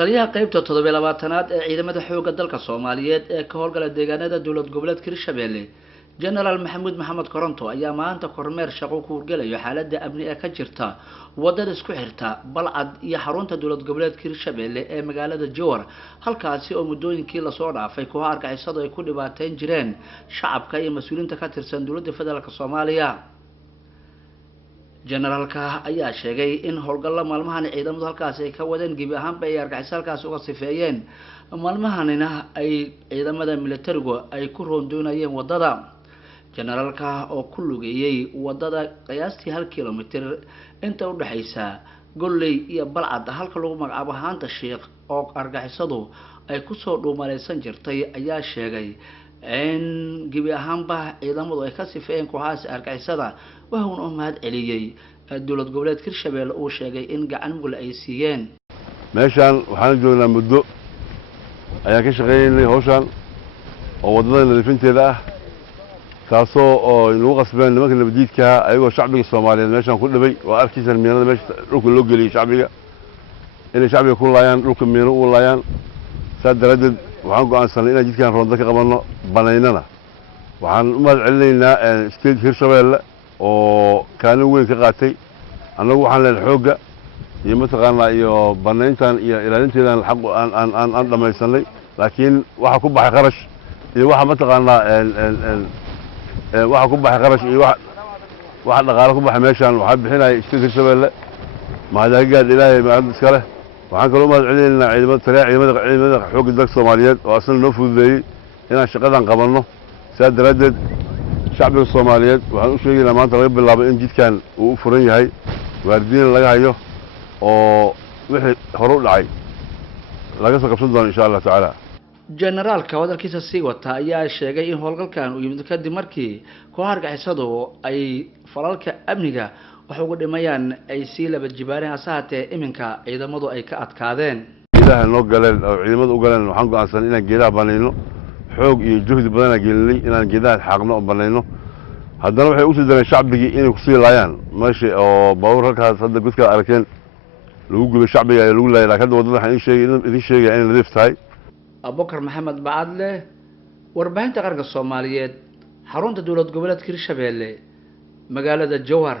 taliyaha qaybta 27aad ee ciidamada xoogga dalka Soomaaliyeed ee ka howlgala deegaanada dawlad goboleedka Hirshabelle General Maxamuud Maxamed Koronto ayaa maanta kormeer shaqo ku hurgalayo xaaladda amni ee ka jirta wadada isku xirta Balcad iyo xarunta dawlad goboleedka Hirshabelle ee magaalada Jowhar halkaasi oo muddooyinkii la soo dhaafay ku argagixisada ay ku dhibaateen jireen shacabka iyo mas'uuliyiinta ka tirsan dawladda federaalka Soomaaliya generalka ayaa sheegay in howlgalla maalmahan ciidamadu halkaas ay ka wadeen gibi ahaanba ay argagixisalkaas uga sifeeyeen maalmahanina ay ciidamada militarigu ay ku roondoonayeen wadada generalka oo ku lugeeyay wadada qiyaastii 1 kilomitir inta u dhaxaysa Golley iyo Balcad halka lagu magacaabo Haanta Sheekh oo argagixisadu ay ku soo dhuumalaysan jirtay ayaa sheegay in gibi ahaanba ciidamadu ay ka sifeeyeen kooxaas argagixisada waxaan u mahad celiyay dawlad goboleedka Hirshabelle oo sheegay in gacan mul ay siiyeen meeshan waxaan joognaa muddo ayaan ka shaqeynay hawshan oo wadada nadiifinteeda ah taasoo oo inuu qasbeen nimanka nabadiidka ayagoo shacbiga Soomaaliyeed meeshan ku dhibay oo arkiisan miinada meesha dhulka loo geliyay shacbiga inay shacbiga ku laayaan dhulka miino u laayaan saadaradeed waxaan go'aansanay inaan jidkan roonda ka qabanno banaynana waxaan u mahad celinaynaa state Hirshabelle oo kaalin weyn ka qaatay annagu waxaan leenahay xoogga iyo mataqaanaa iyo banayntan iyo ilaalinteedan xaq aan dhamaysanay laakiin waxa ku baxay qarash iyo waxa mataqaanaa waxa ku baxay qarash iyo waxa dhaqaale ku baxay meeshan waxa bixinay state Hirshabelle maadaagaad ilaahay ma iska leh waxaan kaloo mahad celinaynaa ciidamada xoogga dalka Soomaaliyeed oo asal noo fududeeyay inaan shaqadan qabanno saadaradeed shacbiga Soomaaliyeed waxaan u sheegaynaa maanta laga bilaabo in jidkan uu furan yahay waardiin laga hayo oo wixii hore u dhacay laga soo qabsan doono insha Allah taala generalka wadalkiisa sii wata ayaa sheegay in howlgalkan uu yimid kadib markii koox argagixisadu ay falalka amniga wax ugu dhimayaan ay si laba jibaareen asaatee iminka ciidamadu ay ka adkaadeen ilaahay noo galeen oo ciidamadu u galeen waxaan go'aansan inaan geedaha banayno xoog iyo juhdi badan gelinay inaan geedaha xaqno oo banayno haddana waxay u soo dareen shacbigii inay ku sii laayaan meesha oo baawur halkaas hadda godka arkeen lagu gubay shacbiga ay lagu laayay laakiin wadada waxaan idin sheegay in nadiif tahay Abubakar Maxamed Bacadle warbaahinta qaranka Soomaaliyeed xarunta dawlad goboleedka Hirshabelle magaalada Jowhar